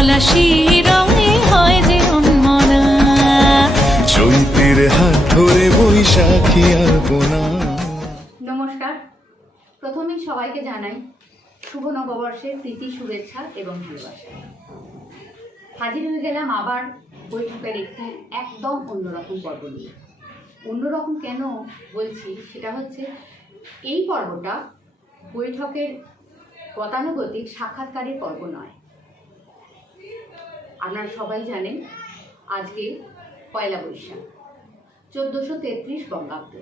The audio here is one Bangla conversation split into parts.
পলাশি রঙে হয় যে উন্মনা। চৈতের হাত ধরে বৈশাখী আলপনা। নমস্কার, প্রথমেই সবাইকে জানাই শুভ নববর্ষের প্রীতি, শুভেচ্ছা এবং ভালোবাসা। হাজির হয়ে গেলাম আবার বৈঠকের একটি একদম অন্যরকম পর্ব নিয়ে। অন্যরকম কেন বলছি সেটা হচ্ছে, এই পর্বটা বৈঠকের গতানুগতিক সাক্ষাৎকারের পর্ব নয়। আপনারা সবাই জানেন আজকে পয়লা বৈশাখ 1433 বঙ্গাব্দ।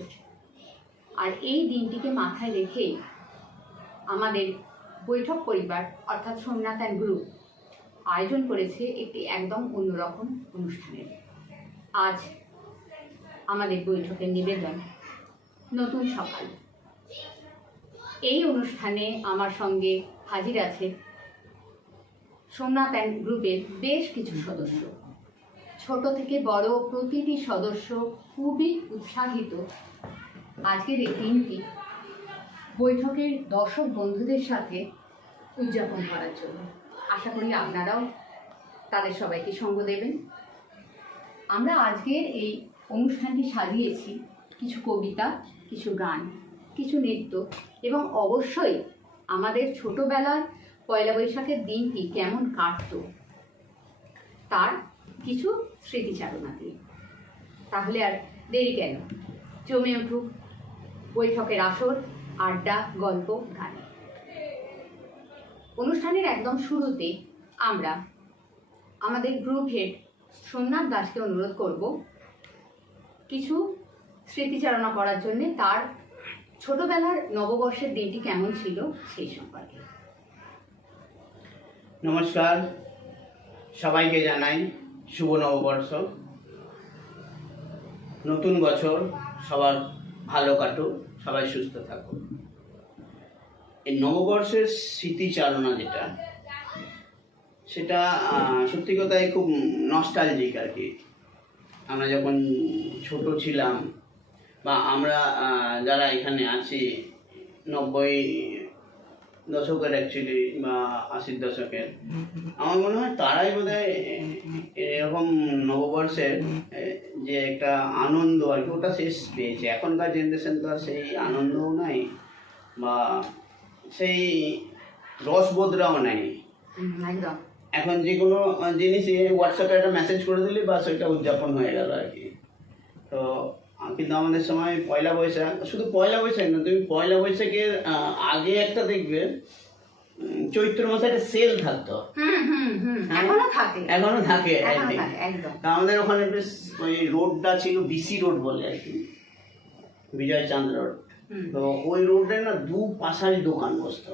আর এই দিনটিকে মাথায় রেখেই আমাদের বৈঠক পরিবার অর্থাৎ সোমনাথ অ্যান্ড গ্রুপ আয়োজন করেছে একটি একদম অন্যরকম অনুষ্ঠানের। আজ আমাদের বৈঠকের নিবেদন নতুন সকাল। এই অনুষ্ঠানে আমার সঙ্গে হাজির আছে সোমনাথ অ্যান্ড গ্রুপের বেশ কিছু সদস্য। ছোট থেকে বড় প্রতিটি সদস্য খুবই উৎসাহিত আজকের এই দিনটি বৈঠকের দর্শক বন্ধুদের সাথে উদযাপন করার জন্য। আশা করি আপনারাও তাদের সবাইকে সঙ্গ দেবেন। আমরা আজকের এই অনুষ্ঠানটি সাজিয়েছি কিছু কবিতা, কিছু গান, কিছু নৃত্য এবং অবশ্যই আমাদের ছোটবেলার পয়লা বৈশাখের দিনটি কেমন কাটতো তার কিছু স্মৃতিচারণা দিয়ে। তাহলে আর দেরি কেন, জমে উঠুক বৈঠকের আসর, আড্ডা, গল্প, গানে। অনুষ্ঠানের একদম শুরুতে আমরা আমাদের গ্রুপ হেড সোমনাথ দাসকে অনুরোধ করব কিছু স্মৃতিচারণা করার জন্য, তার ছোটবেলার নববর্ষের দিনটি কেমন ছিল সেই সম্পর্কে। নমস্কার, সবাইকে জানাই শুভ নববর্ষ। নতুন বছর সবার ভালো কাটুক, সবাই সুস্থ থাকুক। এই নববর্ষের স্মৃতিচারণা সেটা সত্যি কথাই খুব নস্টালজিক আর কি। আমরা যখন ছোট ছিলাম বা আমরা যারা এখানে আছি 90 দশকের অ্যাকচুয়ালি বা 80 দশকের, আমার মনে হয় তারাই বোধহয় এরকম নববর্ষের যে একটা আনন্দ আর কি ওটা শেষ পেয়েছে। এখনকার জেনারেশন তো আর সেই আনন্দও নাই বা সেই রসবোধটাও নাই। এখন যে কোনো জিনিসই হোয়াটসঅ্যাপে একটা মেসেজ করে দিলে বা সেটা উদযাপন হয়ে গেল আর কি। তো কিন্তু আমাদের সময় পয়লা বৈশাখ, শুধু পয়লা বৈশাখ না, তুমি পয়লা বৈশাখের আগে একটা দেখবে চৈত্র মাসে একটা সেল থাকতো। এখনো থাকে তা আমাদের ওখানে বেশ ওই রোডটা ছিল বিসি রোড বলে আর কি, বিজয় চাঁদ রোড। তো ওই রোডে না দু পাশারি দোকান বসতো।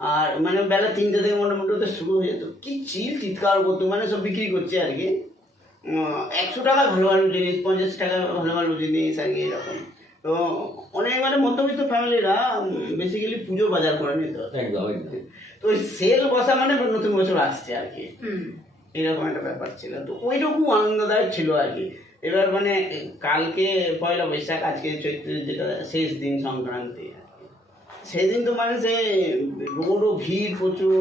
আর মানে বেলা 3টে থেকে মোটামুটি ওদের শুরু হয়ে যেত। কি চিৎকার করতো, মানে সব বিক্রি করছে আর কি। 100 টাকা ভালো ভালো জিনিস, 50 টাকা ভালো ভালো জিনিস আর কি, এরকম। তো অনেক মানে মধ্যবিত্ত ফ্যামিলিরা বেসিক্যালি পুজো বাজার করে নিত। তো ওই সেল বসা মানে নতুন বছর আসছে আর কি, এরকম একটা ব্যাপার ছিল। তো ওইরকম আনন্দদায়ক ছিল আর কি। এবার মানে কালকে পয়লা বৈশাখ, আজকে চৈত্রের যেটা শেষ দিন, সংক্রান্তি, সেদিন তো মানে সে রোডও ভিড় প্রচুর,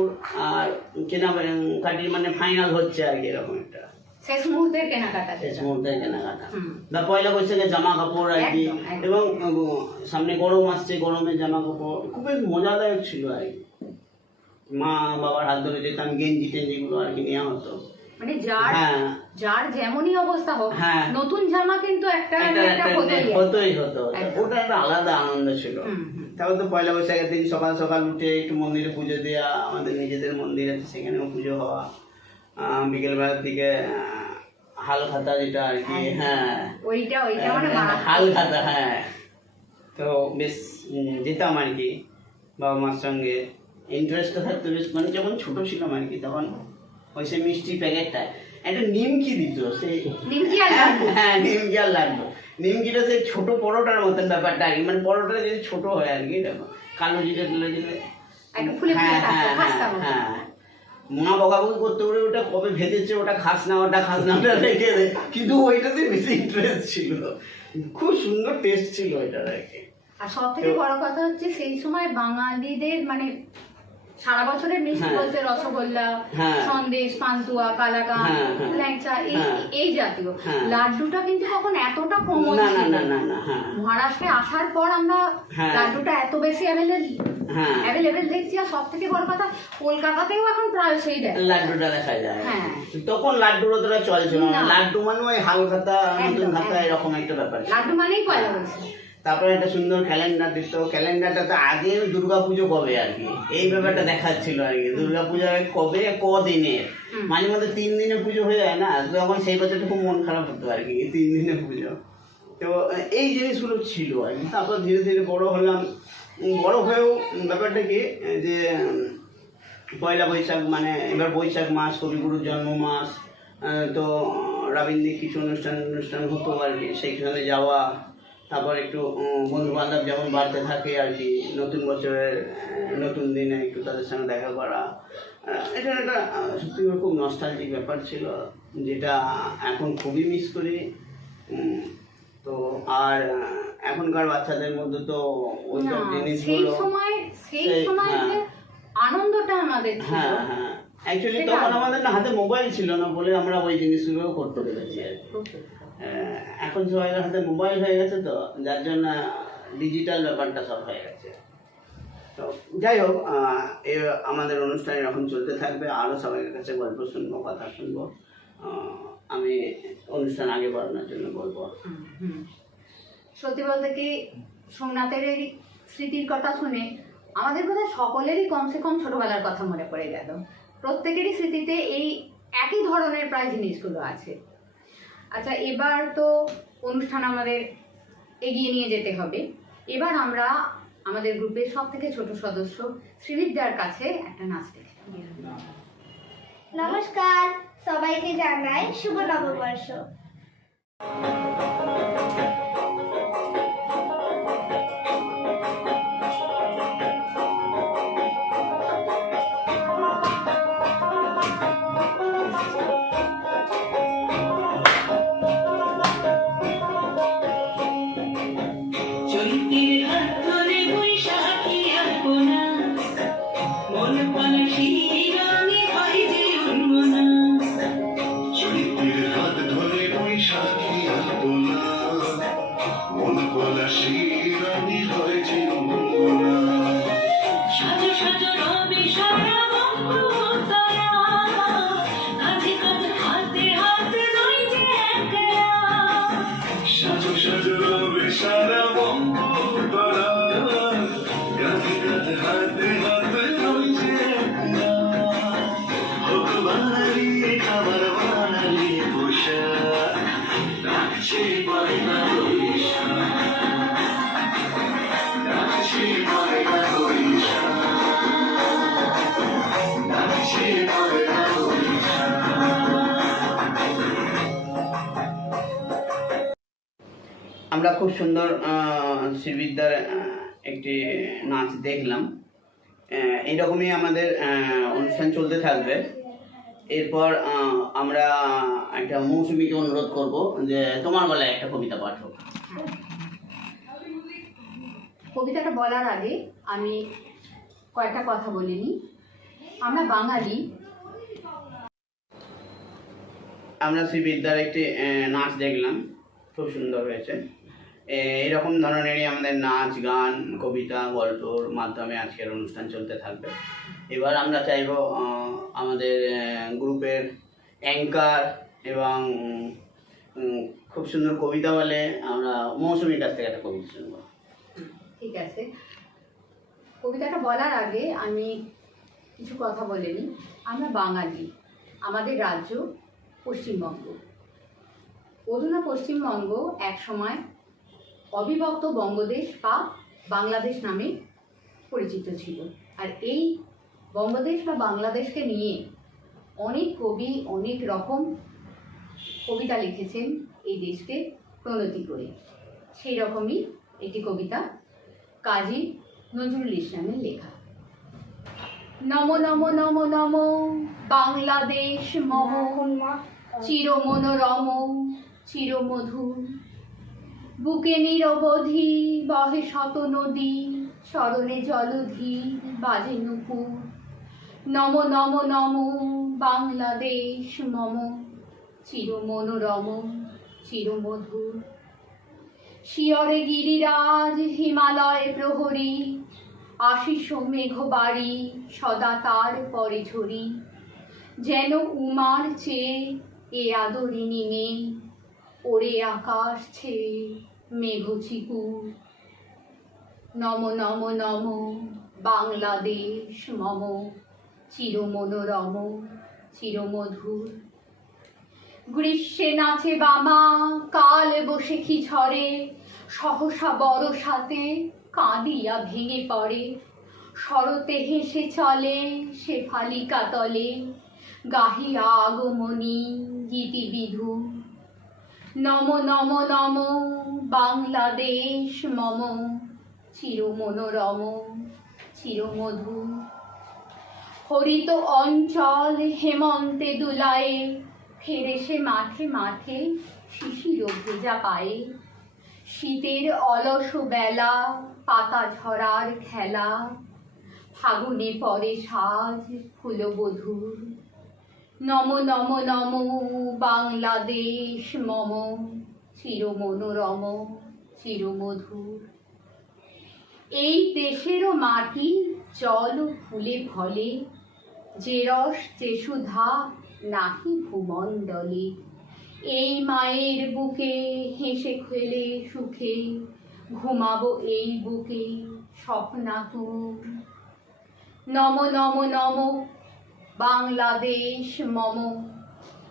আর কেনাকাটি মানে ফাইনাল হচ্ছে আর কি, এরকম একটা শেষ মুহূর্তের কেনাকাটা। বা পয়লা বৈশাখে জামা কাপড় আর কি, এবং সামনে গরম আসছে, গরমের জামা কাপড় খুবই মজাদায়ক ছিল আর কি। মা বাবার হাত ধরে যেতাম, গেঞ্জি টেঞ্জি গুলো আর কি নেওয়া হতো। মানে যার যেমনই অবস্থা হোক, নতুন জামা কিন্তু একটা হতোই হতো। ওটা একটা আলাদা আনন্দ ছিল। তারপর তো পয়লা বৈশাখের দিন সকাল সকাল উঠে একটু মন্দিরে পুজো দেওয়া, আমাদের নিজেদের মন্দির আছে সেখানেও পুজো হওয়া। বিকেল বেলার দিকে হালখাতা যেটা আর কি, হালখাতা, তো বেশ যেতাম আর কি বাবা মার সঙ্গে। ইন্টারেস্টটা থাকতো বেশ, মানে যখন ছোট ছিলাম আর কি, তখন ওই সে মিষ্টি প্যাকেটটা একটা নিমকি দিত, সেই নিমকি আর লাগতো। নিমকিটা সেই ছোট পরোটার মতন ব্যাপারটা আর কি, মানে পরোটা যদি ছোট হয় আর কি, কালো জিরে তুলে দিলে, মা বকাবকি করতে পারে ওটা কবে ভেজেছে, ওটা খাস না, ওটা রেখে দে, কিন্তু ওইটাতে বেশি ইন্টারেস্ট ছিল। খুব সুন্দর টেস্ট ছিল ওইটা আর কি। আর সব থেকে বড় কথা হচ্ছে সেই সময় বাঙালিদের মানে সারা বছরের মিষ্টি হ্যাঁ। বলতে রসগোল্লা, হ্যাঁ। সন্দেশ, পান্তুয়া, কালাকাঁদ, হ্যাঁ, হ্যাঁ। ল্যাংচা, হ্যাঁ। এই জাতীয়। হ্যাঁ। লাড্ডুটা কিন্তু তখন এতটা কমন না না ছিল না না না, হ্যাঁ মহারাষ্ট্রে আসার পর আমরা হ্যাঁ। লাড্ডুটা এত বেশি হ্যাঁ অ্যাভেলেবেল দেখছি। আর সব থেকে বড় কথা, কলকাতাতেও এখন প্রায় সেই দেয় লাড্ডুটা দেখা যায়। হ্যাঁ। তখন লাড্ডুর অতটা চল ছিল না, না। লাড্ডু মানে ওই হালখাতা নতুন একদম, খাতা একদম। এরকম একটা ব্যাপার ছিল। লাড্ডু মানেই পয়লা বৈশাখ। তারপরে একটা সুন্দর ক্যালেন্ডার দিত, ক্যালেন্ডারটাতে আগে দুর্গাপুজো কবে আর কি এই ব্যাপারটা দেখাচ্ছিল আর কি, দুর্গাপূজা কবে কদিনের, হুম। মাঝে মধ্যে 3 দিনে পুজো হয়ে যায় না, তখন সেই বছরটা খুব মন খারাপ হতো আর কি, 3 দিনে পুজো। তো এই জিনিসগুলো ছিল আর কি। তারপর ধীরে ধীরে বড় হলাম, বড় হয়েও ব্যাপারটা কি যে পয়লা বৈশাখ মানে এবার বৈশাখ মাস কবিগুরুর জন্ম মাস, তো রবীন্দ্রিক কিছু অনুষ্ঠান হতো আর কি, সেইখানে যাওয়া, তারপর একটু বন্ধু বান্ধব যেমন বাড়তে থাকে আর কি, নতুন বছরের নতুন দিনে একটু তাদের সঙ্গে দেখা করা, এটা একটা সত্যি করে খুব নস্টালজিক ব্যাপার ছিল, যেটা এখন খুবই মিস করি। তো আর এখনকার বাচ্চাদের মধ্যে তো ওই সব সেই জিনিসগুলো সময় হ্যাঁ। যে আনন্দটা আমাদের ছিল, হ্যাঁ হ্যাঁ অ্যাকচুয়ালি সেটা তখন আলাদা। আমাদের না হাতে মোবাইল ছিল না বলে আমরা ওই জিনিসগুলো করতে পেরেছি আর কি। এখন সবাই হাতে মোবাইল হয়ে গেছে, তো যার জন্য ডিজিটাল ব্যাপারটা সব হয়ে গেছে। তো যাই হোক, আমাদের অনুষ্ঠান এরকম চলতে থাকবে, আরও সবাইয়ের কাছে গল্প শুনবো, কথা শুনবো। আমি অনুষ্ঠান আগে বাড়ানোর জন্য বলবো। সত্যি বলতে কি, সোমনাথের এই স্মৃতির কথা শুনে আমাদের বোধহয় সকলেরই কমসে কম ছোটবেলার কথা মনে পড়ে গেল। প্রত্যেকেরই স্মৃতিতে এই একই ধরনের প্রায় জিনিসগুলো আছে। আচ্ছা, এবার তো অনুষ্ঠান আমাদের এগিয়ে নিয়ে যেতে হবে। এবার আমরা আমাদের গ্রুপের সব থেকে ছোট সদস্য শ্রীবিদ্যার কাছে একটা নাচ দেখি। নমস্কার, সবাইকে জানাই শুভ নববর্ষ। চৈত্রের হাত ধরে বৈশাখী আপনা, মন পলাশি রঙে হয় যে উন্মনা। চৈত্রের হাত ধরে বৈশাখী আলপনা, মন পলাশি রানী হয় যে মঙ্গলা। সাজো সাজো রবে সারা বঙ্গোত্তরা, কাঁধে কাঁধে হাতে হাতে রই যে একলা। সাজো সাজো রবে সারা বঙ্গোত্তরা, গাঁথে গাঁথে হাতে হাতে রয়েছে একলা। হোক বাঙালি খাবার বাঙালি পোশাক, ডাকছে পয়লা বৈশাখ, ডাকছে পয়লা বৈশাখ, ডাকছে পয়লা বৈশাখ। আমরা খুব সুন্দর শ্রীবিদ্যার একটি নাচ দেখলাম। এইরকমই আমাদের অনুষ্ঠান চলতে থাকবে। এরপর আমরা একটা মৌসুমীকে অনুরোধ করব যে তোমার গলায় একটা কবিতা পাঠ হোক। কবিতাটা বলার আগে আমি কয়েকটা কথা বলিনি। আমরা বাঙালি। আমরা শ্রীবিদ্যার একটি নাচ দেখলাম, খুব সুন্দর হয়েছে। এরকম ধরনেরই আমাদের নাচ, গান, কবিতা, গল্পর মাধ্যমে আজকের অনুষ্ঠান চলতে থাকবে। এবার আমরা চাইব আমাদের গ্রুপের অ্যাঙ্কার এবং খুব সুন্দর কবিতা বলে আমরা মৌসুমীর কাছ থেকে একটা কবিতা শুনবো। ঠিক আছে, কবিতাটা বলার আগে আমি কিছু কথা বলে নিই। আমরা বাঙালি, আমাদের রাজ্য পশ্চিমবঙ্গ। অধুনা পশ্চিমবঙ্গ এক সময় অবিভক্ত বঙ্গদেশ বা বাংলাদেশ নামে পরিচিত ছিল। আর এই বঙ্গদেশ বা বাংলাদেশকে নিয়ে অনেক কবি অনেক রকম কবিতা লিখেছেন এই দেশকে প্রণতি করে। সেই রকমই একটি কবিতা কাজী নজরুল ইসলামের লেখা। নম নম নম নম বাংলাদেশ মম, চির মনোরম চির মধুর, বুকে নিরবধি বহে শত নদী, স্মরণে জলধি বাজে নুপুর। নম নম নম বাংলাদেশ মম চির মনোরম চির মধুর। শিয়রে গিরিরাজ হিমালয় প্রহরী, আশিস মেঘবাড়ি সদা তার পরে ঝরি। যেন উমার চেয়ে এ আদরিনী মেয়ে, ওরে আকাশ ছেয়ে মেঘচিকুর। নম নম নম বাংলাদেশ মম চির মনোরম চির মধুর। গ্রীষ্মে নাচে বামা কাল বৈশাখী ঝড়ে, সহসা বরসাতে কাঁদিয়া ভেঙে পড়ে। শরতে হেসে চলে শেফালিকা তলে, গাহিয়া আগমনী গীতি বিধু। নম নম নম বাংলাদেশ মম চির মনোরম চির মধুর। হরিত অঞ্চল হেমন্তে দুলায়ে, ফেরে সে মাঠে মাঠে শিশির ভেজা পায়ে। শীতের অলস বেলা পাতা ঝরার খেলা, ফাগুনে পরে সাজ ফুলবধূর। নম নম নম বাংলাদেশ মম চির মনোরম চির মধুর। এই দেশেরও মাটি জল ও ফুলে ফলে, যে রস যে সুধা নাহি ভূমণ্ডলে। এই মায়ের বুকে হেসে খেলে সুখে, ঘুমাবো এই বুকে স্বপ্নাতুর। নম নম নম বাংলাদেশ মম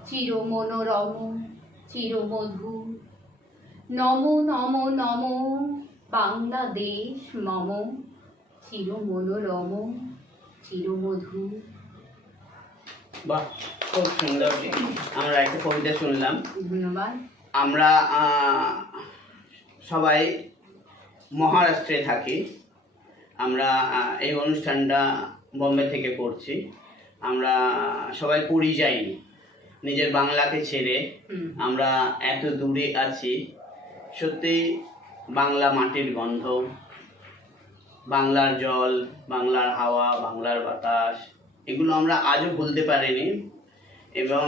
চির মনোরম চির মধুর। নম নম নম বাংলাদেশ মম চির মনোরম চির মধুর। বাহ, খুব সুন্দর। আমরা একটা কবিতা শুনলাম। ধন্যবাদ। আমরা সবাই মহারাষ্ট্রে থাকি। আমরা এই অনুষ্ঠানটা বোম্বে থেকে করছি। আমরা সবাই পুরী যাইনি, নিজের বাংলাকে ছেড়ে আমরা এত দূরে আছি। সত্যি বাংলা মাটির গন্ধ, বাংলার জল, বাংলার হাওয়া, বাংলার বাতাস, এগুলো আমরা আজও ভুলতে পারিনি এবং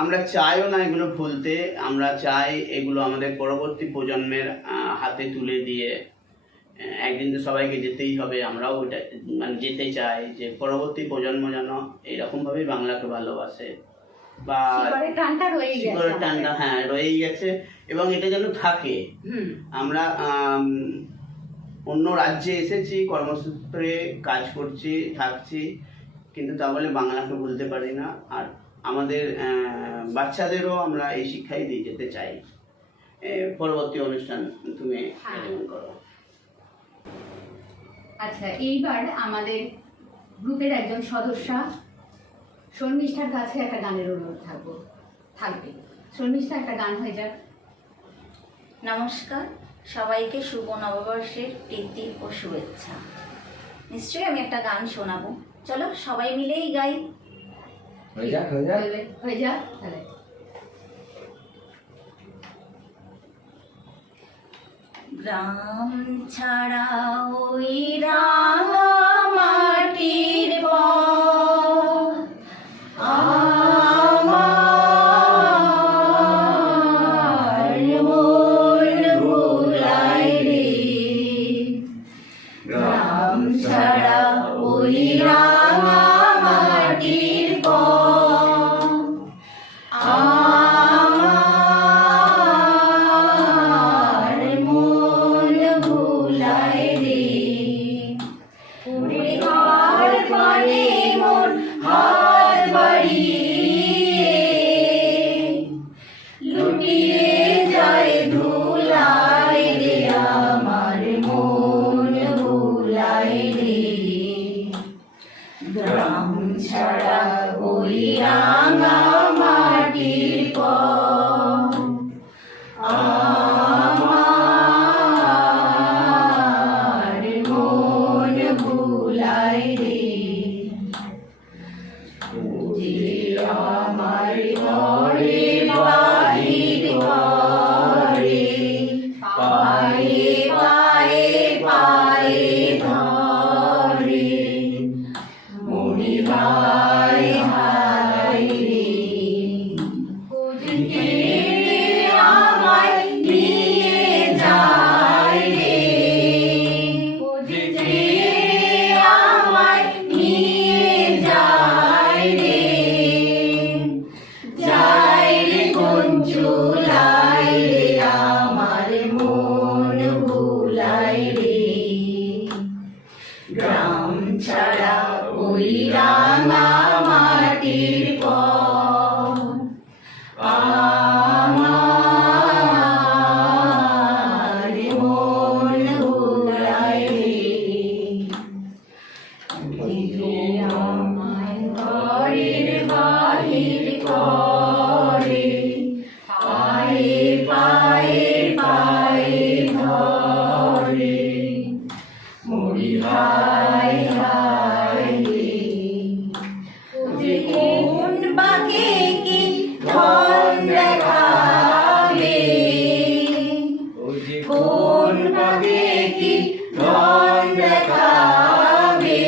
আমরা চাইও না এগুলো ভুলতে। আমরা চাই এগুলো আমাদের পরবর্তী প্রজন্মের হাতে তুলে দিয়ে একদিন তো সবাইকে যেতেই হবে। আমরাও ওটা মানে যেতে চাই যে পরবর্তী প্রজন্ম যেন এইরকমভাবেই বাংলাকে ভালোবাসে বা শিকড়ের টানটা হ্যাঁ রয়েই গেছে এবং এটা যেন থাকে। আমরা অন্য রাজ্যে এসেছি, কর্মসূত্রে কাজ করছি, থাকছি, কিন্তু তা বলে বাংলাকে ভুলতে পারি না। আর আমাদের বাচ্চাদেরও আমরা এই শিক্ষাই দিয়ে যেতে চাই। পরবর্তী অনুষ্ঠান তুমি করো। আচ্ছা, এইবার আমাদের গ্রুপের একজন সদস্যা শর্মিষ্ঠার কাছে একটা গানের অনুরোধ থাকবে। শর্মিষ্ঠা, একটা গান হয়ে যাক। নমস্কার, সবাইকে শুভ নববর্ষের প্রীতি ও শুভেচ্ছা। নিশ্চয়ই আমি একটা গান শোনাবো, চলো সবাই মিলেই গাই। হয়ে যাক তাহলে। গ্রাম ছাড়া ওই রাঙা মাটির পথ আমার মন ভুলায় রে। গ্রাম ছাড়া ওই রাঙা মাটির পথ আমার মন ভুলায় রে। উড়ে ঘর পানে মোর হাত বাড়িয়ে লুটিয়ে যায় ধুলায় রে। আমার মন ভুলায় রে। গ্রাম ছাড়া ওই রাঙা মাটির পথ আমার মন ভুলায় রে। যে আমার ঘরে বাহির ঘরে পায়ে পায়ে পায়ে ধরে মরিবা আমায় নিয়ে যায় রে, যে আমায় নিয়ে যায় রে, যায় রে কোন চুলাই রে, আমার মন ভুলাই রে, গ্রাম ছাড়া ওই রাঙা মাটির পথ আমার মন ভুলাই রে, আমায় ঘরের বাহির করে, পায়ে পায়ে পায়ে ধরে, মরি হায় হায় রে, যে কোন বাকে কি ধন দেখাবে, কোন বাকে কি ধন দেখাবে,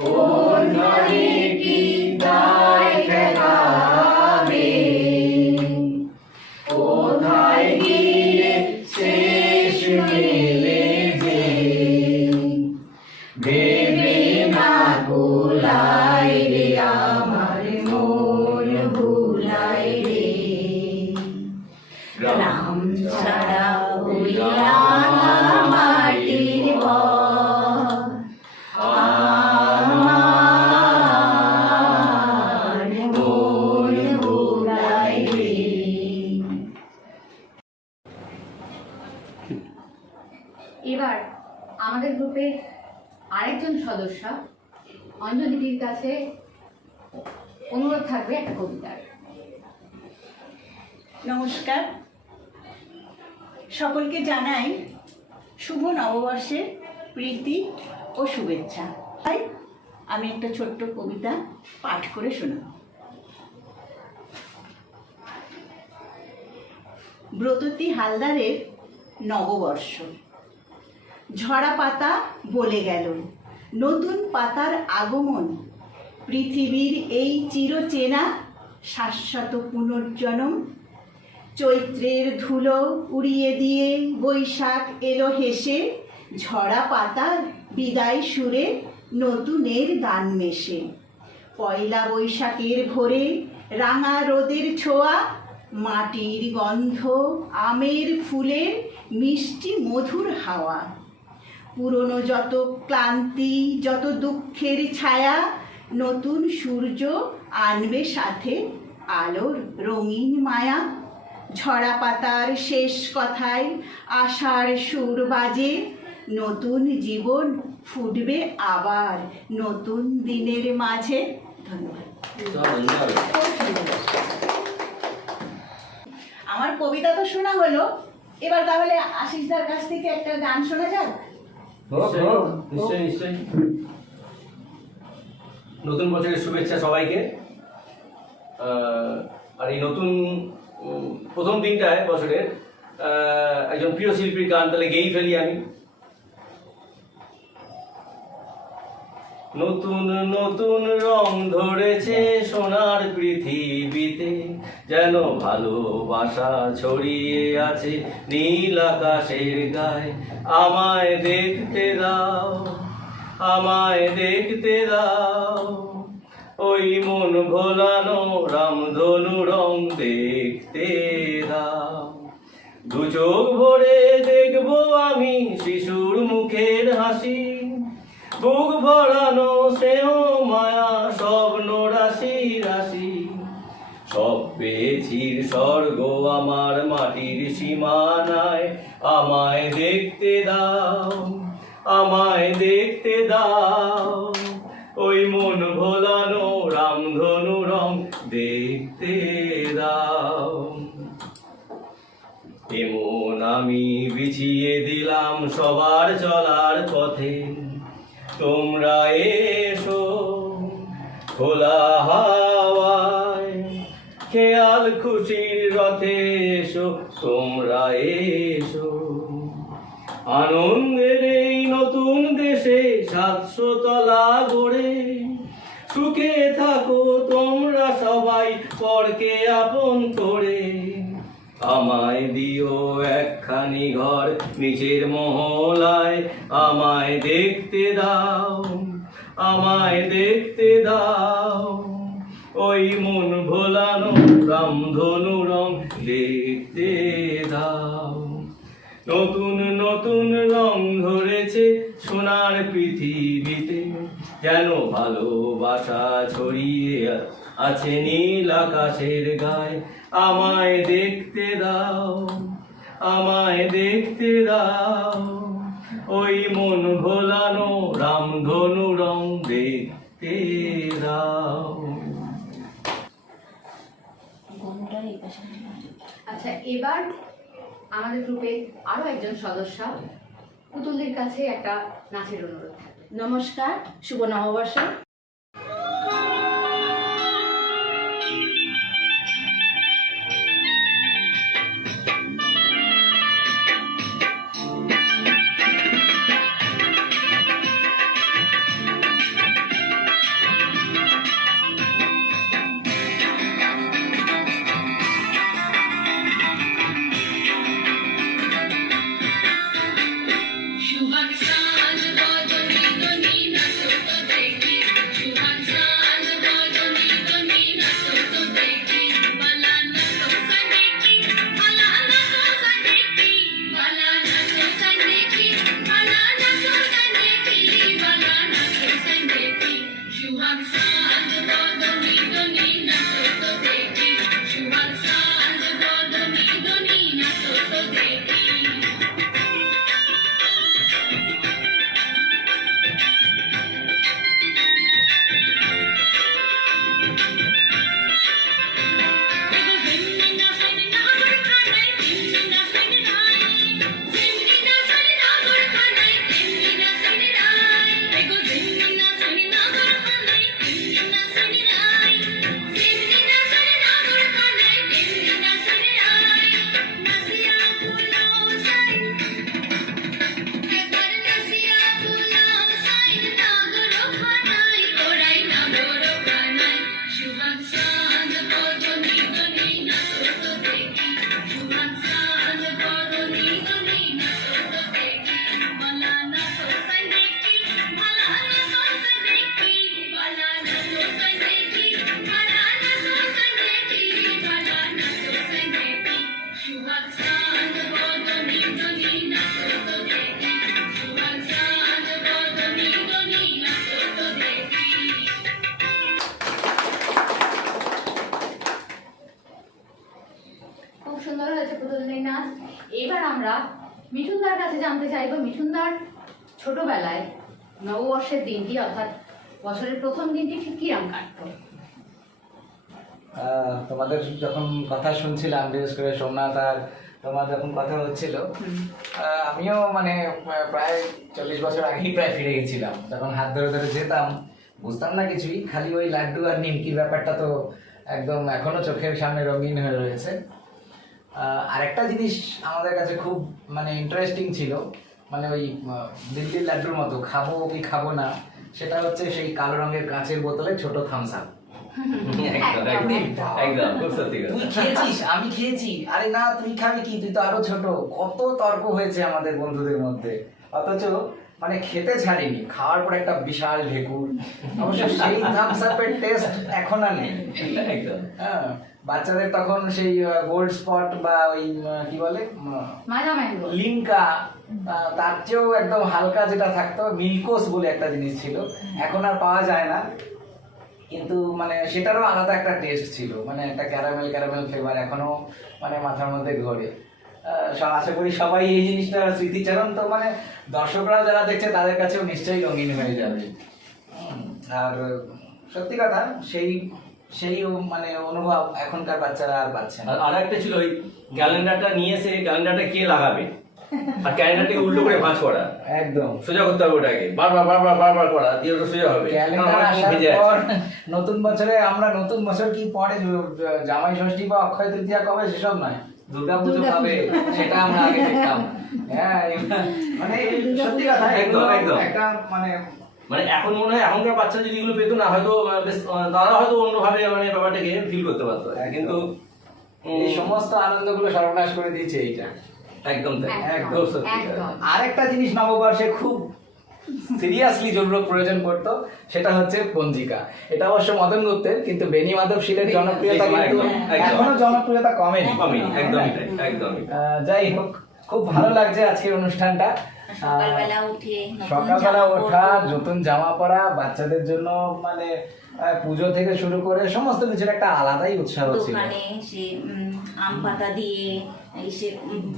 কোন ঘরে কি দায় দেখাবে, কোথায় গিয়ে শেষ মেলে যে, ভেবে না কুলাই রে, আমার মন ভুলাই রে, গ্রাম ছাড়া ওই রাঙা মাটির পথ আমার মন ভুলাই রে। এবার আমাদের গ্রুপের আরেকজন সদস্য অঞ্জলিদির কাছে অনুরোধ থাকবে একটা কবিতার। নমস্কার, সকলকে জানাই শুভ নববর্ষের প্রীতি ও শুভেচ্ছা। তাই আমি একটা ছোট্ট কবিতা পাঠ করে শোনাব। ব্রততী হালদারের নববর্ষ। ঝরা পাতা বলে গেল, নতুন পাতার আগমন, পৃথিবীর এই চিরচেনা শাশ্বত পুনর্জন্ম। চৈত্রের ধুলো উড়িয়ে দিয়ে বৈশাখ এলো হেসে, ঝরা পাতার বিদায় সুরে নতুনের গান মেশে। পয়লা বৈশাখের ভোরে রাঙা রোদের ছোঁয়া, মাটির গন্ধ, আমের ফুলের মিষ্টি মধুর হাওয়া। পুরনো যত ক্লান্তি, যত দুঃখের ছায়া, নতুন সূর্য আনবে সাথে আলোর রঙিন মায়া। ঝরা পাতার শেষ কথায় আশার সুর বাজে, নতুন জীবন ফুটবে আবার নতুন দিনের মাঝে। ধন্যবাদ। আমার কবিতা তো শোনা হলো, এবার তাহলে আশিসদার কাছ থেকে একটা গান শোনা যাক। নিশ্চয়ই নিশ্চয়ই। নতুন বছরের শুভেচ্ছা সবাইকে। আর এই নতুন প্রথম দিনটায় বছরের একজন প্রিয় শিল্পীর গান তাহলে গেয়েই ফেলি আমি। নতুন নতুন রং ধরেছে সোনার পৃথিবীতে, যেন ভালোবাসা ছড়িয়ে আছে নীল আকাশের গায়ে। আমায় দেখতে দাও, আমায় দেখতে দাও, ওই মন ভোলানো রামধনু রং দেখতে দাও। দু চোখ ভরে দেখবো আমি শিশুর মুখের হাসি, বুক ভরানো স্নেহ মায়া স্বপ্ন রাশি রাশি। সব পেয়েছির স্বর্গ আমার মাটির সীমানায়। আমায় দেখতে দাও, আমায় দেখতে দাও, ওই মন ভোলানো রামধনু রং দেখতে দাও। এমন আমি বিছিয়ে দিলাম সবার চলার পথে, তোমরা এসো খোলা হাওয়ায়, খেয়াল খুশির রথে এসো তোমরা এসো। আনন্দের এই নতুন দেশে 700 তলা গড়ে সুখে থাকো তোমরা সবাই সবাই পরকে আপন করে। আমায় দিও একখানি ঘর নিচের মহলায়, আমায় দেখতে দাও, আমায় দেখতে দাও, ওই মন ভোলানো রামধনু রং দেখতে দাও। নতুন নতুন রং ধরেছে সোনার পৃথিবীতে, যেন ভালোবাসা ছড়িয়ে আছে নীল আকাশের গায়ে। আমায় দেখতে দাও, আমায় দেখতে দাও, ওই মন ভোলানো রামধনু রং দেখতে দাও। আচ্ছা, এবার আমাদের গ্রুপে আরো একজন সদস্য পুতুলদের কাছে একটা নাচের অনুরোধ। নমস্কার, শুভ নববর্ষ। সুহাগ সাজ বদনি দনি নাচো তো দেখি, সুহাগ সাজ বদনি দনি নাচো তো দেখি, বালা নাচো সা দেখি, বালা নাচো সা দেখি, বালা নাচো সা দেখি, বালা নাচো সা দেখি, বালা নাচো সা দেখি। সুহাগ সাজ বদনি দনি নাচো তো দেখি, সুহাগ সাজ বদনি দনি নাচো তো দেখি। খুব সুন্দর হয়েছে পুতুলদের নাচ। এবার আমরা মিঠুনদার কাছে জানতে চাইবো, মিঠুনদার ছোটবেলায় নববর্ষের দিনটি অর্থাৎ বছরের প্রথম দিনটি ঠিক কিরম কাটতো? তোমাদের যখন কথা শুনছিলাম, বিশেষ করে সোমনাথ আর তোমার যখন কথা হচ্ছিল, আমিও মানে প্রায় 40 বছর আগেই প্রায় ফিরে গেছিলাম। তখন হাত ধরে ধরে যেতাম, বুঝতাম না কিছুই, খালি ওই লাড্ডু আর নিমকির ব্যাপারটা তো একদম এখনো চোখের সামনে রঙিন হয়ে রয়েছে। আরেকটা জিনিস আমাদের কাছে খুব মানে ইন্টারেস্টিং ছিল, মানে ওই দিল্লির লাড্ডুর মতো খাবো কি খাবো না, সেটা হচ্ছে সেই কালো রঙের কাঁচের বোতলে ছোট থামস আপ। একদম খুব সত্যি কথা। তুই খেয়েছিস, আমি খেয়েছি, আরে না তুই খাবি কি, তুই তো আরো ছোট। কত তর্ক হয়েছে আমাদের বন্ধুদের মধ্যে, অথচ মানে খেতে ছাড়িনি, খাওয়ার পর একটা বিশাল ঢেকুর। অবশ্য সেই থামস আপের টেস্ট এখন আর নেই। একদম। হ্যাঁ, বাচ্চাদের তখন সেই গোল্ড স্পট বা ওই কি বলে মাজা ম্যাঙ্গো, লিমকা, তার চেয়েও একদম হালকা যেটা থাকতো মিল্কোস বলে একটা জিনিস ছিল, এখন আর পাওয়া যায় না, কিন্তু মানে সেটারও আলাদা একটা টেস্ট ছিল, মানে একটা ক্যারামেল ক্যারামেল ফ্লেভার এখনো মানে মাথার মধ্যে ঘোরে। আশা করি সবাই এই জিনিসটা স্মৃতিচারণ, তো মানে দর্শকরা যারা দেখছে তাদের কাছেও নিশ্চয়ই রঙিন হয়ে যাবে। আর সত্যি কথা সেই সেই মানে অনুভব এখনকার বাচ্চারা আর পাচ্ছে না। আর একটা ছিল ওই ক্যালেন্ডারটা নিয়ে এসে ক্যালেন্ডারটা কে লাগাবে, আর ক্যালেন্ডারটাকে উল্টো করে ভাঁজ করা, একদম সোজা করতে হবে ওটাকে, বারবার বারবার বারবার করা দিয়ে ওটা সোজা হবে। ক্যালেন্ডার আসার পর নতুন বছরে আমরা নতুন বছর কি পরে জামাই ষষ্ঠী বা অক্ষয় তৃতীয়া কবে সেসব নয়, দুর্গাপুজো কবে সেটা আমরা আগে দেখতাম। হ্যাঁ, মানে সত্যি কথা একদম, একদম। একটা মানে মানে এখন মনে হয় এখনকার বাচ্চা যদি এগুলো পেতো না হয়তো বেশ তারা হয়তো অন্যভাবে মানে ব্যাপারটাকে ফিল করতে পারতো, কিন্তু এই সমস্ত আনন্দগুলো সর্বনাশ করে দিয়েছে এইটা। একদম তাই, একদম, একদম সত্যি। একদম। আরেকটা জিনিস নববর্ষে খুব সিরিয়াসলি জরুরত প্রয়োজন পড়তো, সেটা হচ্ছে পঞ্জিকা। এটা অবশ্য মদন গুপ্তের, কিন্তু বেনি মাধব শীলের জনপ্রিয়তা কিন্তু একদম, একদম। এখনো জনপ্রিয়তা কমেনি। একদমই তাই, একদমই। যাই হোক, খুব ভালো লাগছে আজকের অনুষ্ঠানটা। সকালবেলা উঠে নতুন সকালবেলা জামা ওঠা, পরবো। নতুন জামা পরা, বাচ্চাদের জন্য মানে পুজো থেকে শুরু করে সমস্ত কিছুর একটা আলাদাই উৎসাহ ছিল। দোকানে সে আম পাতা দিয়ে এসে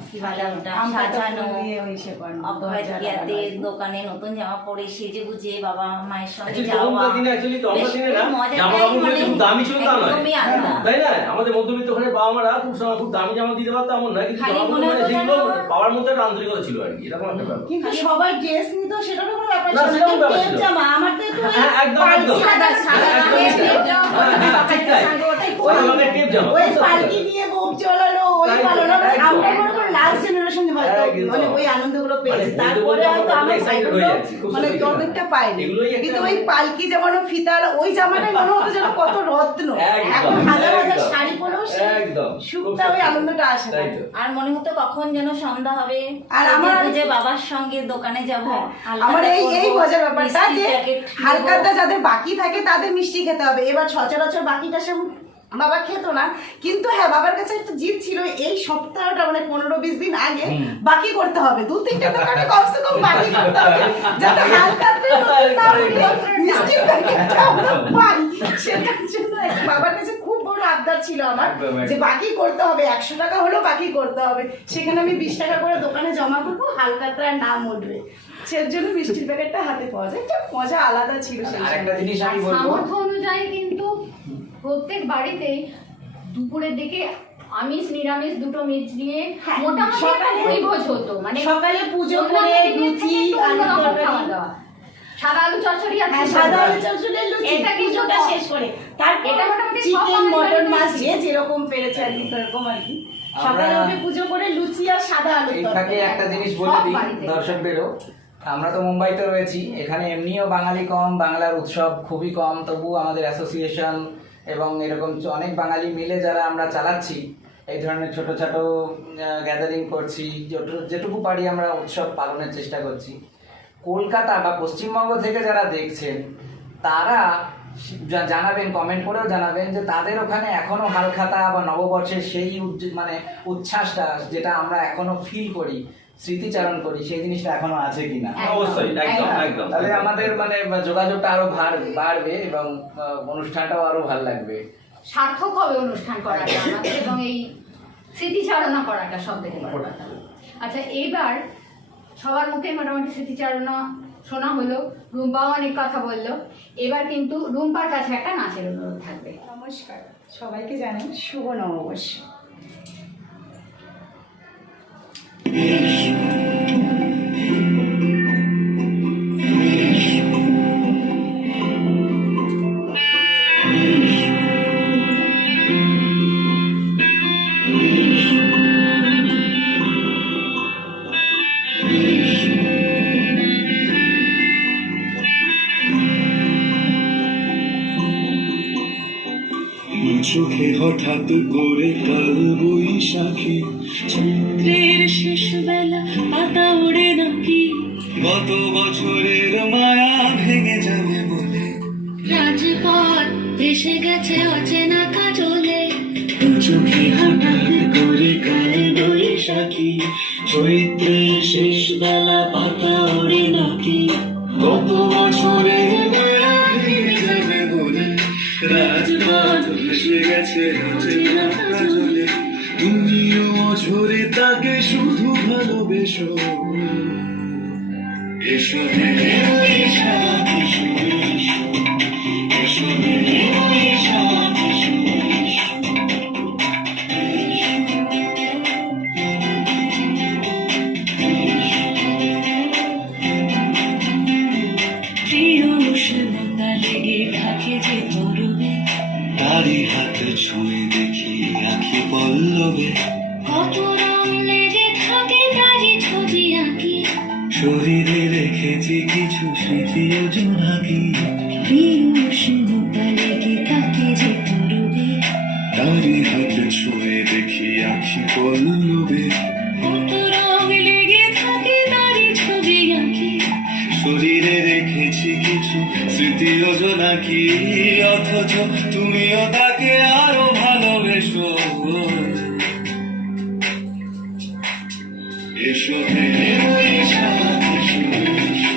কি বলে ওটা আম পাতা সাজানো, ফুল দিয়ে ওই সে বানানো, অপরাধ দরজা ইয়াতে লাগানো। দোকানে নতুন জামা পরে সেজে গুজে বাবা মায়ের সঙ্গে Actually, যাওয়া, তখনকার দিনে actually তখনকার দিনে না, বেশ মজাটাই জামা কাপড় মানে খুব দামি ছিল তা নয়। একদমই আলাদা। তাই না? আমাদের মধ্যবিত্ত ঘরে বাবা মারা খুব দামি জামা দিতে পারতো এমন নয়, কিন্তু খালি জামা মনে মানে হতো যেগুলো যেন- বাবার মধ্যে একটা আন্তরিকতা ছিল আর কি, এরকম একটা ব্যাপার। কিন্তু সবাই ড্রেস নিত, সেটারও কোনো ব্যাপার না, ছিল না। সেটাও কেউ ব্যাপার টেপ ছিল। জামা, আমার তো একটু ওই হ্যাঁ, একদম, পালকি একদম। সাদা সাদা একদম, রঙের একদম। টেপ জামা, হ্যাঁ, ঠিক তাই। ওটাই ওই পরি। রঙের টেপ জামা। ওই পালকি নিয়ে গোপ চলালো, ওই তাই তো, পালালো। একদম। আমরা মনে করো লাস্ট জেনারেশন হয়তো একদম। মানে ওই আনন্দগুলো পেয়েছি। মানে তারপরে হয়তো আমরা আমার excited ভাইগুলো হয়ে যাচ্ছি, খুব মানে সত্যি কথা। অনেকটা পাইনি। এগুলোই একটা কিন্তু ওই পালকি যেমন ফিতার ওই জামাটাই মনে হতো যেন কত রত্ন। একদম, এখন হাজার হাজার একদম। শাড়ি পরেও সেই একদম। সুখটা ওই আনন্দটা আসে না। তাই তো। আর মনে হতো কখন যেন সন্ধ্যা হবে, আর আমার যে বাবার সঙ্গে দোকানে যাব, আমার এই মজার ব্যাপারটা যে প্যাকেট হালকাটা যাদের বাকি থাকে তাদের মিষ্টি খেতে হবে। এবার সচরাচর বাকিটা সে বাবা খেত না, কিন্তু হ্যাঁ বাবার কাছে একটা জিদ ছিল এই সপ্তাহটা মানে 15-20 দিন আগে বাকি করতে হবে, 2-3টে দোকানে কমসে কম বাকি করতে হবে, যাতে হালকাতে মিষ্টির প্যাকেটটা আমরা পাই। সেটার জন্য বাবার কাছে খুব বড় আবদার ছিল আমার একদম, একদম। যে বাকি করতে হবে, 100 টাকা হলেও বাকি করতে হবে। সেখানে আমি 20 টাকা করে দোকানে জমা করবো, হালকাতার নাম উঠবে, সের জন্য মিষ্টির প্যাকেটটা হাতে পাওয়া যায়। একটা মজা আলাদা ছিল সেই আরেকটা জিনিস আর আমি বলবো, সামর্থ্য অনুযায়ী কিন্তু প্রত্যেক বাড়িতেই দুপুরের দিকে আমিষ নিরামিষ দুটো মিক্স দিয়ে হ্যাঁ, মোটামুটি একটা সকালে- পরিভোজ হতো, মানে সকালে পুজো অন্য করে দিনের লুচি, থেকে একটু আলু অন্যরকম তরকারি। খাওয়া দাওয়া। সাদা আলু চচ্চড়ি আর হ্যাঁ, সাদা আলু চচ্চড়ি, লুচি, এটা কিন্তু পুজোটা শেষ করে তারপর এটা মোটামুটি চিকেন সব মটন বাঙালির মাছ বাড়িতেই যে যেরকম পেরেছে আর কি এরকম আর কি। আমরা- সকালে উঠে পুজো করে লুচি আর সাদা আলু এই ফাঁকে একটা জিনিস বলে সব দিই বাড়িতে। দর্শকদেরও, আমরা তো মুম্বাইতে রয়েছি, এখানে এমনিও বাঙালি কম, বাংলার উৎসব খুবই কম, তবু আমাদের অ্যাসোসিয়েশন এবং এরকম অনেক বাঙালি মিলে যারা আমরা চালাচ্ছি এই ধরনের ছোট ছোট গ্যাদারিং করছি, যেটুকু পারি আমরা উৎসব পালনের চেষ্টা করছি। কলকাতা বা পশ্চিমবঙ্গ থেকে যারা দেখছেন তারা জানাবেন, কমেন্ট করেও জানাবেন যে তাদের ওখানে এখনো হালখাতা বা নববর্ষের সেই মানে উচ্ছ্বাসটা যেটা আমরা এখনো ফিল করি, স্মৃতিচারণ করি, সেই জিনিসটা এখনো আছে কিনা। অবশ্যই, একদম, একদম। তাহলে আমাদের মানে যোগাযোগটা আরো বাড়বে এবং অনুষ্ঠানটাও আরো ভালো লাগবে। সার্থক হবে অনুষ্ঠান করাটা আমাদের এবং এই স্মৃতিচারণা করাটা সব থেকে বড় কথা। আচ্ছা, এইবার সবার মুখে মোটামুটি স্মৃতিচারণা শোনা হলো, রুম্পাও অনেক কথা বললো, এবার কিন্তু রুম্পার কাছে একটা নাচের অনুরোধ থাকবে। নমস্কার, সবাইকে জানাই শুভ নববর্ষ। চোখে হঠাৎ করে কাল বৈশাখী, চৈত্রের শেষ বেলা পাতা ওড়ে নাকি, গত বছরের মায়া ভেঙে যাবে বলে রাজপথ ভেসে গেছে অচেনা কাজলে, চোখে হঠাৎ করে কাল বৈশাখী, চৈত্রের শেষ বেলা পাতা ওড়ে নাকি, গত বছরের মায়া ভেঙে যাবে বলে রাজপথ ভেসে গেছে অচেনা কাজলে, তুমিও অঝরে তাকে শুধু ভালোবেসো, এসো হে বৈশাখ, এসো, এসো, এসো হে বৈশাখ, এসো, এসো। প্রিয় উষ্ণতা লেগে থাকে যে পরবে, তারি হাত ছুঁয়ে দেখি আখি পল্লবে, কত রং লেগে থাকে তারই ছবি আঁকি, শরীরে রেখেছি কিছু স্মৃতি যোজনা তারি হাতে ছুঁয়ে দেখি আখি পল্লবে, কত রং লেগে থাকে তারই ছবি আঁকি। শরীরে রেখেছি কিছু স্মৃতি জোনাকি, অথচ তুমিও তাকে আরো ভালোবেসো। এসো হে বৈশাখ, এসো এসো,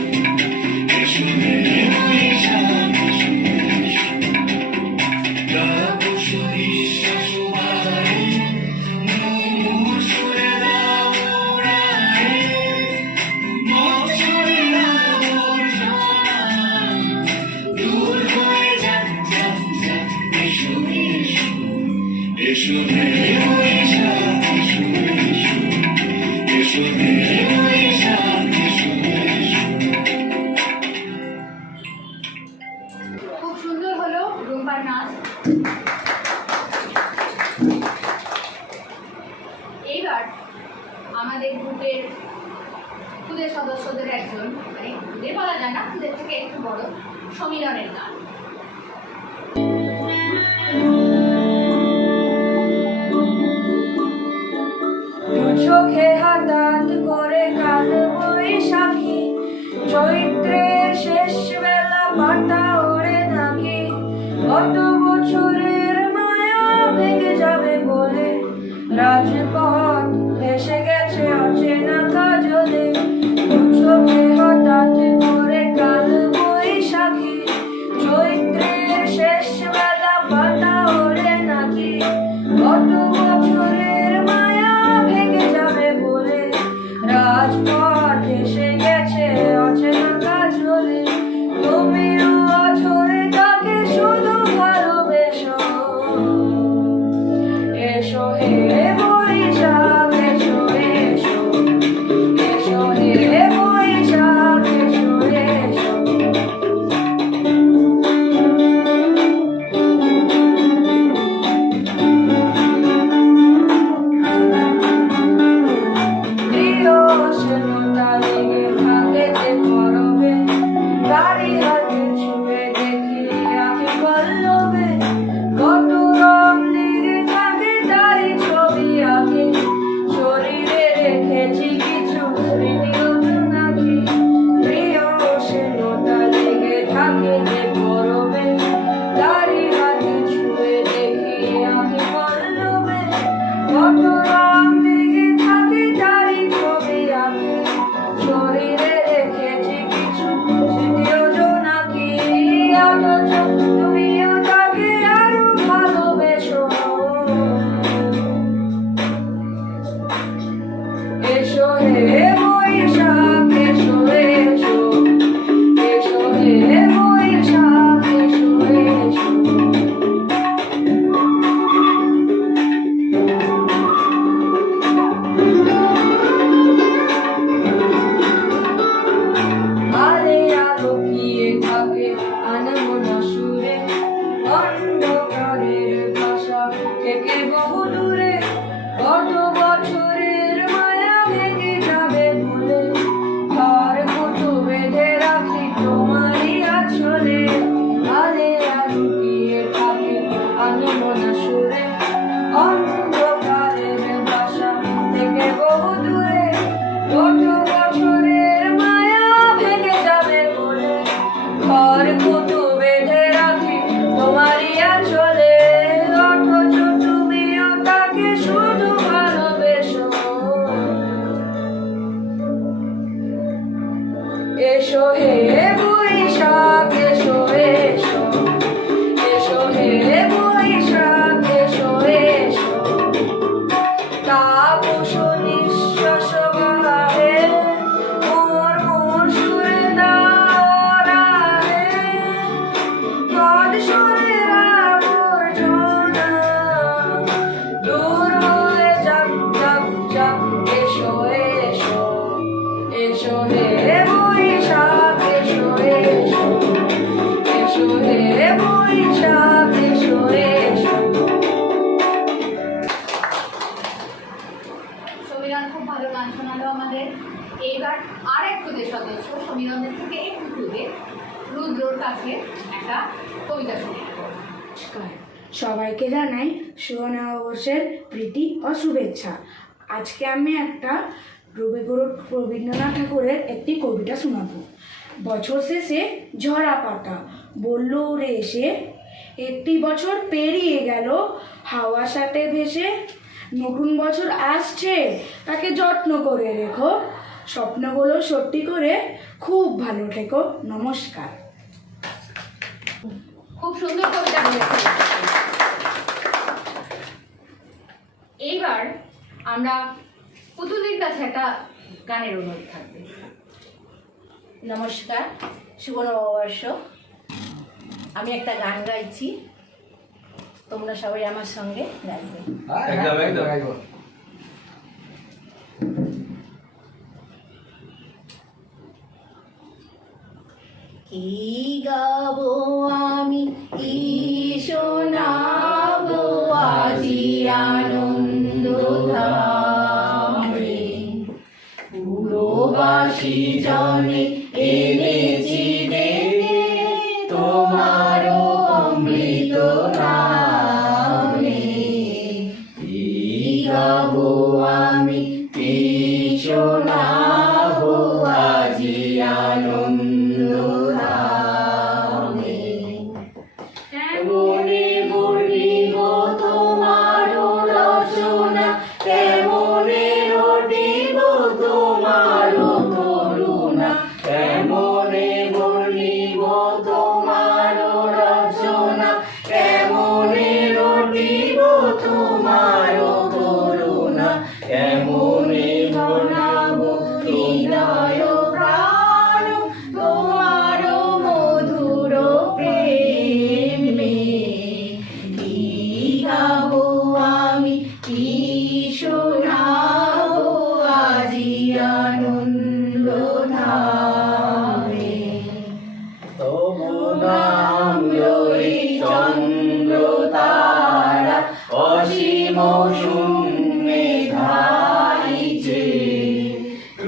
এসো হে বৈশাখ, এসো এসো। তাপস নিঃশ্বাস বাড়ে, মুমুর সুরে দাও উড়ায়ে, মৎসরের আবর্জনা দূর হয়ে যাক যাক যাক। এসো এসো, এসো হে বৈশাখ, এসো এসো, এসো হে বৈশাখ, এসো এসো। খুব সুন্দর হলো রুম্পার নাচ। এইবার আমাদের গ্রুপের খুদের সদস্যদের একজন, মানে খুদে বলা যায় না, খুদের থেকে একটু বড়, সমীরনের গান। চোখে হঠাৎ করে কাল বৈশাখী, চৈত্রের শেষ বেলা পাতা ওড়ে নাকি। কত বছরের মায়া ভেঙে যাবে বলে, রাজপথ ভেসে গেছে অচেনা কাজলে। চোখে হঠাৎ করে কাল বৈশাখী, চৈত্রের শেষ বেলা পাতা ওড়ে নাকি। কত বছরের মায়া ভেঙে যাবে বলে, রাজপথ এসে গেছে অচেনা কাজলে। তুমিও অঝরে তাকে শুধু ভালোবেসো। এসো হে বৈশাখ, এসো এসো, এসো হে বৈশাখ, এসো এসো। প্রিয় শূন্যতা লেগে থাকে যে পরবে, তারি হাতে ছুঁয়ে দেখি আঁখি পল্লবে। কত রং লেগে থাকে তারই ছবি আঁকি। শরীরে রেখেছি কিছু স্মৃতি জোনাকি। প্রিয় শূন্যতা লেগে থাকে যে পরবে, তারি হাতে ছুঁয়ে দেখি আঁখি পল্লবে। কত রং লেগে থাকে তারই ছবি আঁকি। শরীরে রেখেছি কিছু স্মৃতি জোনাকি, অথচ তুমিও তাকে আরো ভালোবেসো। এসো হে বৈশাখ, এসো এসো, এসো হে বৈশাখ, এসো এসো। আরে আলোকিয়ে থাকে আনমনা সুরে, অন্ধকারের ভাষা থেকে বহু দূরে। কত বছরের মায়া ভেঙে যাবে ভুলে, ঘর কুটু বেঁধে রাখি তোমারই আঁচলে। আরে আলোকিয়ে থাকে আনমনা সুরে, অন্ধকারের ভাষা থেকে বহু দূরে। কত বছরের মায়া ভেঙে যাবে বলে, ঘর কুটু বেঁধে রাখি তোমারই আঁচলে। অথচ তুমিও তাকে শুধু ভালোবেসো। এসো হে বৈশাখ, এসো এসো, এসো হে বৈশাখ, এসো এসো। তাপস নিঃশ্বাস বাড়ে, মোর মোর সুরে দাঁড়ায়। কদ সুরের আবর্জনা দূর হয়ে যাক যাক যাক। এসো এসো, এসো হে বৈশাখ, এসো এসো, এসো হে বৈশাখ, এসো এসো। সমীরন খুব ভালো গান শোনালো আমাদের। এইবার আর এক খুদের সদস্য, সমীরনের থেকে একটু খুদে, রুদ্রর কাছে একটা কবিতা শোনাবো। সবাইকে জানাই শুভ নববর্ষের প্রীতি ও শুভেচ্ছা। আজকে আমি একটা রবিগুরু রবীন্দ্রনাথ ঠাকুরের একটি কবিতা শোনাবো। বছর শেষে ঝরা পাতা বলল উড়ে এসে, একটি বছর পেরিয়ে গেল হাওয়ার সাথে ভেসে। নতুন বছর আসছে, তাকে যত্ন করে রেখো, স্বপ্নগুলো সত্যি করে খুব ভালো থেকো। নমস্কার। খুব সুন্দর কবিতা বলেছেন। এইবার আমরা পুতুলির কাছে একটা গানের অনুরোধ থাকবে। নমস্কার, শুভ নববর্ষ। আমি একটা গান গাইছি, তোমরা সবাই আমার সঙ্গে গাইবে। একদম একদম। কি গাবো আমি, কি শোনাবো আজি আনন্দ ধামে, পুরবাসী জনে এনেছি দেবে তোমারও অমৃত নামে। কি গাবো আমি, কি শোনাবো আজি আনন্দ ধামে। কেমনে বলিব তোমারও রচনা, কেমনে রটিব তোমারও করুণা, কেমনে বলিব তোমারও রচনা, কেমনে রটিব তোমারও করুণা, কেমনে জানাবো হৃদয় প্রাণ তোমারও মধুর প্রেমে। কি গাবো আমি, কি শোনাবো আজি আনন্দ ধামে। তবু নাম লই চন্দ্র তারা অসীম শূন্যে ধাইছে,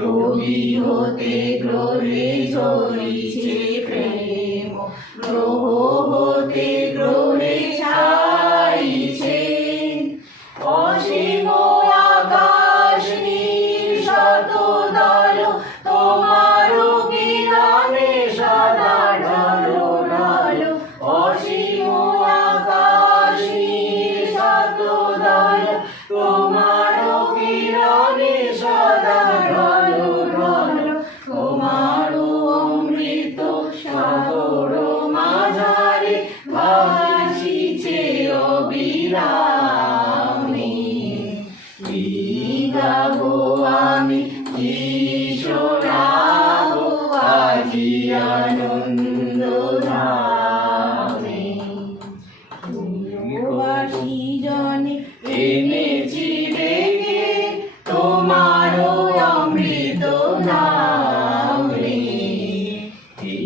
রবি হতে গ্রহে ঝরিছে প্রেম, গ্রহ হতে গ্রহে ছাইছে। অসীম আকাশ নীল শত দল তোমারও কিরণে সদা ঢলো ঢলো। অসীম আকাশ নীল শত দল তোমারও কিরণে সদা ঢলো ঢলো। তোমারও অমৃত সাগর মাঝারে ভাসিছে অবিরামে। কি গাবো আমি, কি শোনাবো আজি আনন্দ ধামে। পুরবাসী জনে এনেছি ডেকে তোমারও অমৃত নামে। কি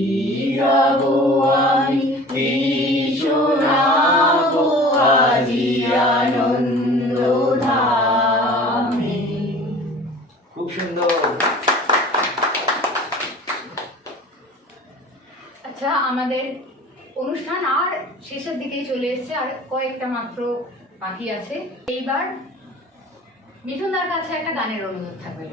গাবো আমি, কি শোনাবো আজি আনন্দ ধামে। খুব সুন্দর। আচ্ছা, আমাদের অনুষ্ঠান আর শেষের দিকেই চলে এসেছে, আর কয়েকটা মাত্র বাকি আছে। এইবার মিঠুনদার কাছে একটা গানের অনুরোধ থাকবে।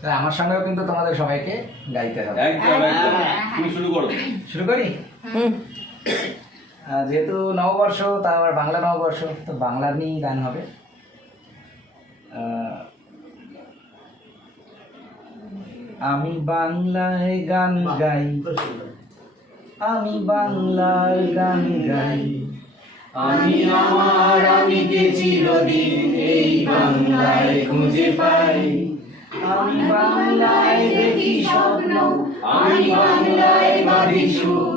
তা আমার সঙ্গেও কিন্তু তোমাদের সবাইকে গাইতে হবে। একদম একদম। তুমি শুরু করো। শুরু করি। যেহেতু নববর্ষ, তা আবার বাংলা নববর্ষ, তো বাংলা নিয়েই গান হবে। আমি বাংলায় গান গাই, আমি বাংলার গান গাই, আমি আমার আমিকে চিরদিন এই বাংলায় খুঁজে পাই। আমি বাংলায় দেখি স্বপ্ন, আমি বাংলায় বাঁধি সুর,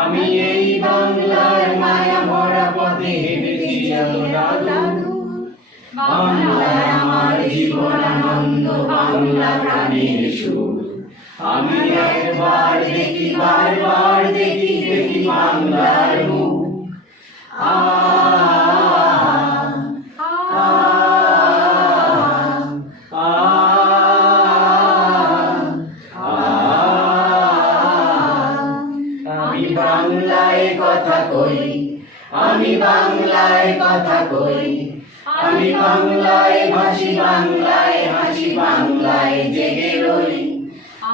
আমি এই বাংলার মায়া ভরা পথে হেঁটেছি দাদু। বাংলায় আমার জীবন আনন্দ, বাংলা প্রাণের সুর। আমি একবার দেখি, বারবার দেখি, দেখি বাংলার মুখ। আমি বাংলায় কথা আমি বাংলায় কথা কই, আমি বাংলায় ভাসি, বাংলায় হাসি, বাংলায় জেগে রই।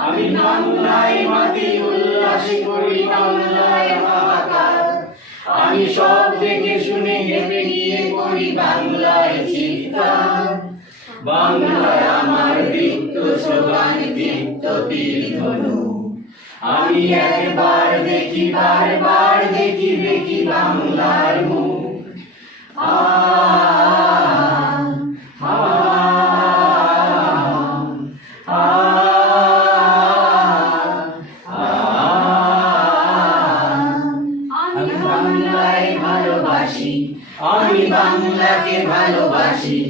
আমি বাংলায় মাতি উল্লাসে করি, বাংলায় হাহাকার। আমি সব দেখে শুনে হেঁপে গিয়ে করি বাংলায় চিৎকার। বাংলায় আমার দীপ্ত স্লোগান, দীপ্ত তীর ধনু। আমি একবার দেখি, বারবার দেখি, দেখি বাংলার মুখ। আ আ আ আমি বাংলায় ভালোবাসি, আমি বাংলাকে ভালোবাসি।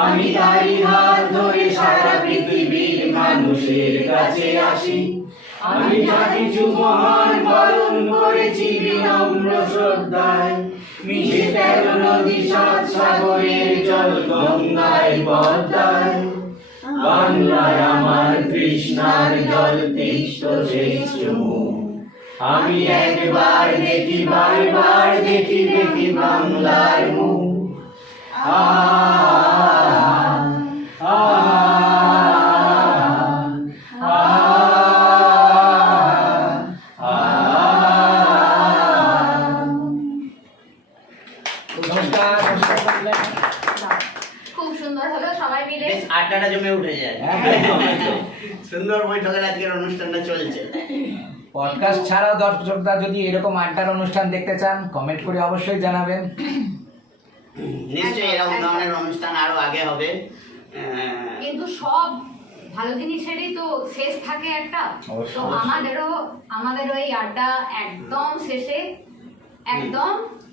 আমি তারি হাত ধরে সারা পৃথিবীর মানুষের কাছে আসি। আমি যা কিছু মহান বরণ করেছি বিনম্র শ্রদ্ধায়। মিশে 13 নদী 7 সাগরের জল গঙ্গায় পদ্মায়। বাংলায় আমার তৃষ্ণার জল তিষ্ঠ শ্রেষ্ঠ মুখ। আমি একবার দেখি, বারবার দেখি, দেখি বাংলার মুখ। আ আ আ নমস্কার। খুব সুন্দর হলো, সবাই মিলে বেশ আড্ডাটা জমে উঠে যায়। একদম, একদম। সুন্দর বৈঠকের আজকের অনুষ্ঠানটা চলছে। পডকাস্ট ছাড়াও দর্শকরা যদি এরকম আড্ডার অনুষ্ঠান দেখতে চান কমেন্ট করে অবশ্যই জানাবেন। নিশ্চয়ই এরকম ধরনের অনুষ্ঠান আরো আগে হবে। কিন্তু সব ভালো জিনিসেরই তো শেষ থাকে একটা। অবশ্যই, তো অবশ্যই। আমাদেরও এই আড্ডা একদম শেষে, একদম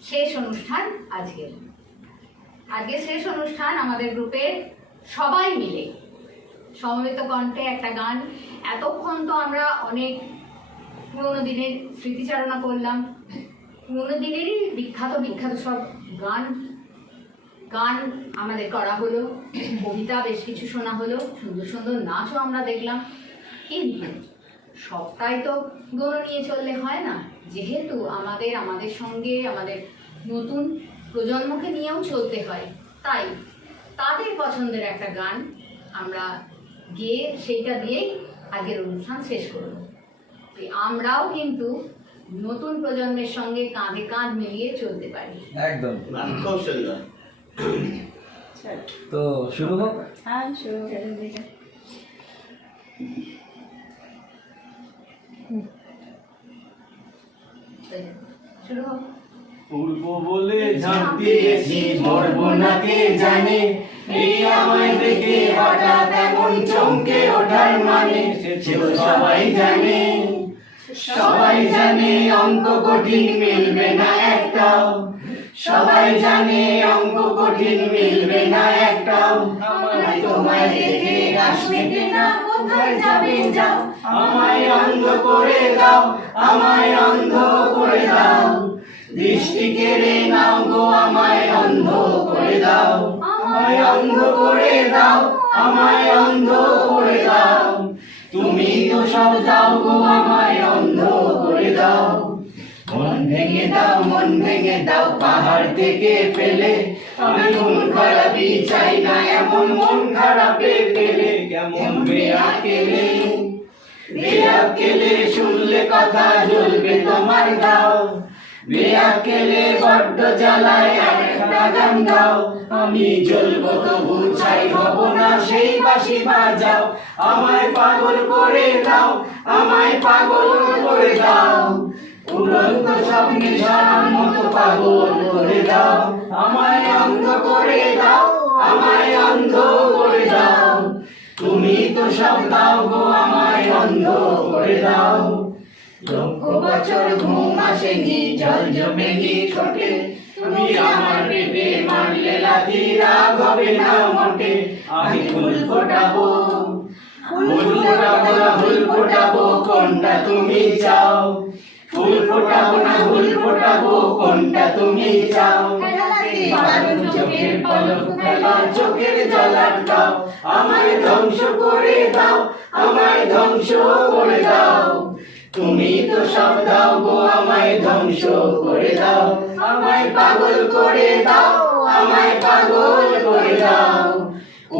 শেষ অনুষ্ঠান আজকে শেষ অনুষ্ঠান আমাদের গ্রুপের সবাই মিলে সমবেত কণ্ঠে একটা গান। এতক্ষণ তো আমরা অনেক পুরোনো দিনের স্মৃতিচারণা করলাম, পুরোনো দিনেরই বিখ্যাত বিখ্যাত সব গান আমাদের করা হলো, কবিতা বেশ কিছু শোনা হলো, সুন্দর সুন্দর নাচও আমরা দেখলাম। কিন্তু সবটাই তো গৌরব নিয়ে চললে হয় না, যেহেতু আমাদের সঙ্গে আমাদের নতুন প্রজন্মকে নিয়েও চলতে হয়, তাই তাদের পছন্দের একটা গান আমরা গেয়ে সেইটা দিয়েই আগের অনুষ্ঠান শেষ করব। আমরাও কিন্তু নতুন প্রজন্মের সঙ্গে কাঁধে কাঁধ মিলিয়ে চলতে পারি। একদম, খুব সুন্দর। তো শুরু হোক। হ্যাঁ, শুরু শুরু হোক। পূর্ব বলে ঝাঁপ দিয়েছি, মরবো না কে জানে। এই আমায় দেখে হঠাৎ এমন চমকে ওঠার মানে সে তো সবাই জানে। সবাই জানে অঙ্ক কঠিন মিলবে না একটাও। সবাই জানে অঙ্ক কঠিন মিলবে না একটাও। আমায় তোমায় দেখে আসবে না, কোথায় যাবে যাও। আমায় অন্ধ করে দাও, আমায় অন্ধ করে দাও। দৃষ্টি কেড়ে নাও গো, আমায় অন্ধ করে দাও। আমায় অন্ধ করে দাও, আমায় অন্ধ করে দাও। তুমি তো সব দাও গো, আমায় অন্ধ করে দাও। মন ভেঙে দাও, মন ভেঙে দাও পাহাড় থেকে ফেলে। আমি মন খারাপই চাই না, এমন মন খারাপে ফেলে কেমন বেয়াকেলে। বেয়াকেলে শুনলে কথা জ্বলবে তোমার দাও। বেয়াকেলে বড্ড জ্বালায় একটা গান দাও। আমি জ্বলবো তবু ছাই হব না, সেই বাঁশি বাজাও। আমায় পাগল করে দাও, আমায় পাগল করে দাও। উড়ন্ত স্বপ্নে ঝড়ার মতো পাগল করে দাও। আমায় অন্ধ করে দাও, আমায় অন্ধ করে দাও। তুমি তো সব দাও গো, আমায় অন্ধ করে দাও। লক্ষ বছর ঘুম আসেনি, জল জমেনি ঠোঁটে। তুমি আমার পেটে মারলে লাথি, রাগ হবে না মোটে। আমি ফুল ফোটাবো, ফুল ফোটাবো না ফুল ফোটাবো, কোনটা তুমি চাও। ফুল ফোটাবো না ফুল ফোটাবো, কোনটা তুমি চাও। চোখের পলক ফেলা, চোখের জল আটকাও। আমায় ধ্বংস করে দাও, আমায় ধ্বংস করে দাও। তুমি তো সব দাও গো আমায় ধ্বংস করে দাও, আমায় পাগল করে দাও, আমায় পাগল করে দাও,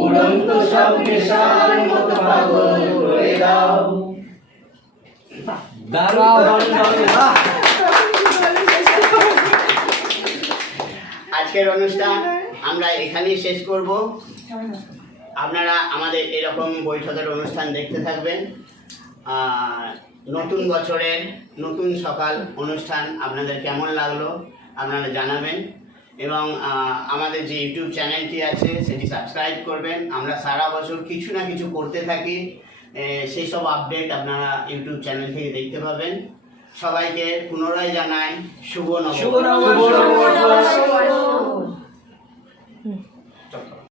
উড়ন্ত সব নেশার মতো পাগল করে দাও। আজকের অনুষ্ঠান আমরা এখানেই শেষ করব। আপনারা আমাদের এরকম বৈঠকের অনুষ্ঠান দেখতে থাকবেন। নতুন বছরের নতুন সকাল অনুষ্ঠান আপনাদের কেমন লাগলো আপনারা জানাবেন, এবং আমাদের যে ইউটিউব চ্যানেলটি আছে সেটি সাবস্ক্রাইব করবেন। আমরা সারা বছর কিছু না কিছু করতে থাকি, সেই সব আপডেট আপনারা ইউটিউব চ্যানেল থেকে দেখতে পাবেন। সবাইকে পুনরায় জানাই শুভ নববর্ষ।